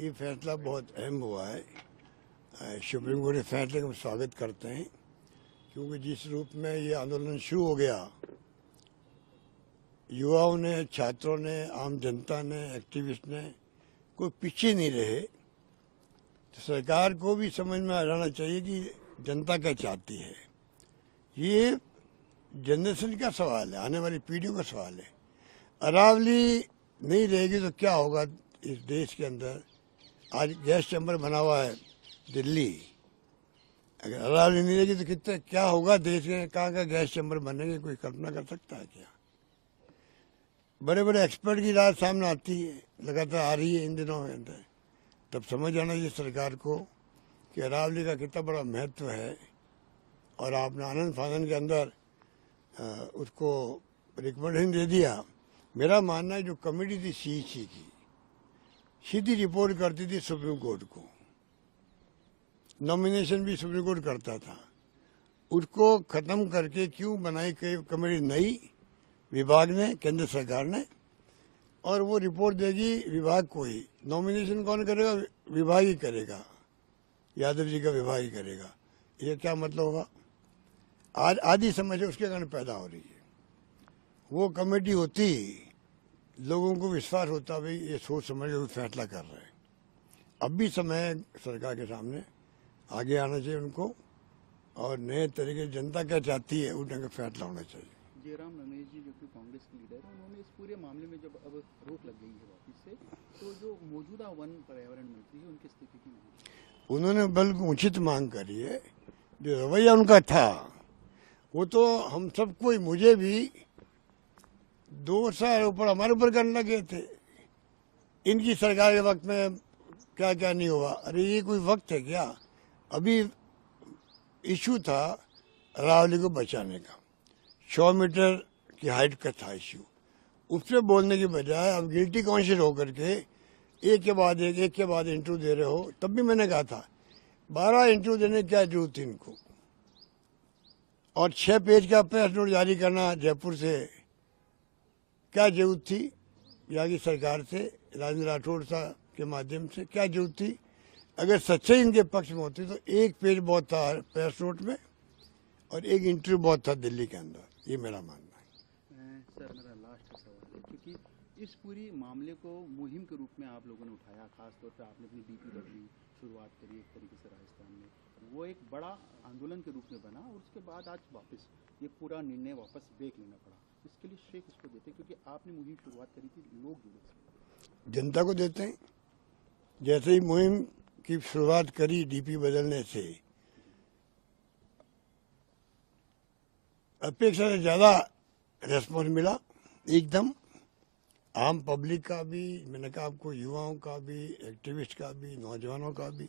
ये फैसला बहुत अहम हुआ है। सुप्रीम कोर्ट के फैसले का हम स्वागत करते हैं, क्योंकि जिस रूप में ये आंदोलन शुरू हो गया, युवाओं ने, छात्रों ने, आम जनता ने, एक्टिविस्ट ने कोई पीछे नहीं रहे। तो सरकार को भी समझ में आ जाना चाहिए कि जनता क्या चाहती है। ये जनरेशन का सवाल है, आने वाली पीढ़ियों का सवाल है। अरावली नहीं रहेगी तो क्या होगा इस देश के अंदर। आज गैस चैम्बर बना हुआ है दिल्ली, अगर अरावली नहीं रहेगी तो कितना क्या होगा देश में, कहाँ का गैस चैम्बर बनेंगे, कोई कल्पना कर सकता है क्या। बड़े बड़े एक्सपर्ट की राय सामने आती है, लगातार आ रही है इन दिनों के अंदर। तब समझ आना चाहिए सरकार को कि अरावली का कितना बड़ा महत्व है। और आपने आनंद फानंद के अंदर उसको रिकमेंडेशन दे दिया। मेरा मानना है जो कमेटी थी सीईसी की, सीधी रिपोर्ट करती थी सुप्रीम कोर्ट को, नॉमिनेशन भी सुप्रीम कोर्ट करता था। उसको खत्म करके क्यों बनाई कमेटी नई विभाग ने, केंद्र सरकार ने, और वो रिपोर्ट देगी विभाग को ही। नॉमिनेशन कौन करेगा? विभाग ही करेगा, यादव जी का विभाग ही करेगा। ये क्या मतलब होगा? आज आधी समझ उसके कारण पैदा हो रही है। वो कमेटी होती, लोगों को विश्वास होता भाई ये सोच समझ के फैसला कर रहे हैं। अब भी समय है सरकार के सामने, आगे आना चाहिए उनको, और नए तरीके से जनता क्या चाहती है उस ढंग का फैसला होना चाहिए। जयराम रमेश जी जो कि कांग्रेस के लीडर हैं, उन्होंने इस पूरे मामले में जब अब रोक लग गई है वापिस से, तो जो मौजूदा वन पर्यावरण मंत्री है उनकी स्थिति की नहीं, उन्होंने बल्कि उचित मांग करी है। जो रवैया उनका था वो तो हम सबको, मुझे भी 2 साल ऊपर हमारे ऊपर करने लगे थे। इनकी सरकार के वक्त में क्या क्या नहीं हुआ। अरे ये कोई वक्त है क्या? अभी इशू था अरावली को बचाने का, 100 मीटर की हाइट का था इशू। उस पर बोलने के बजाय अब गिल्टी कॉन्शियस होकर के एक के बाद इंटरव्यू दे रहे हो। तब भी मैंने कहा था 12 इंटरव्यू देने की क्या जरूरत थी इनको, और 6 पेज का प्रेस नोट जारी करना जयपुर से क्या जरूरत थी? यहाँ की सरकार से, राजेंद्र राठौड़ साहब के माध्यम से क्या जरूरत थी? अगर सच्चाई इनके पक्ष में होती तो 1 पेज बहुत था प्रेस नोट में, और 1 इंटरव्यू बहुत था दिल्ली के अंदर। ये मेरा मानना है। सर मेरा लास्ट सवाल है, क्योंकि इस पूरी मामले को मुहिम के रूप में आप लोगों ने उठाया, खासतौर पे आपने अपनी DPW शुरुआत करी एक तरीके से राजस्थान में, वो एक बड़ा आंदोलन के रूप में बना, और उसके बाद आज वापस ये पूरा निर्णय वापस देख लेना पड़ा। इसके लिए श्रेय किसको देते, क्योंकि आपने मुहिम शुरुआत करी थी, लोग जुड़े? जनता को देते हैं। जैसे ही मुहिम की शुरुआत करी DP बदलने से, अपेक्षा से ज्यादा रेस्पॉन्स मिला एकदम, आम पब्लिक का भी, मैंने कहा आपको, युवाओं का भी, एक्टिविस्ट का भी, नौजवानों का भी,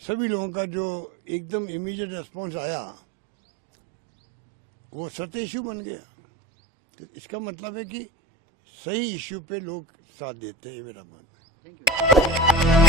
सभी लोगों का जो एकदम इमीडिएट रेस्पॉन्स आया, वो सत्य इशू बन गया। तो इसका मतलब है कि सही इशू पे लोग साथ देते हैं, ये मेरा मानना है। Thank you.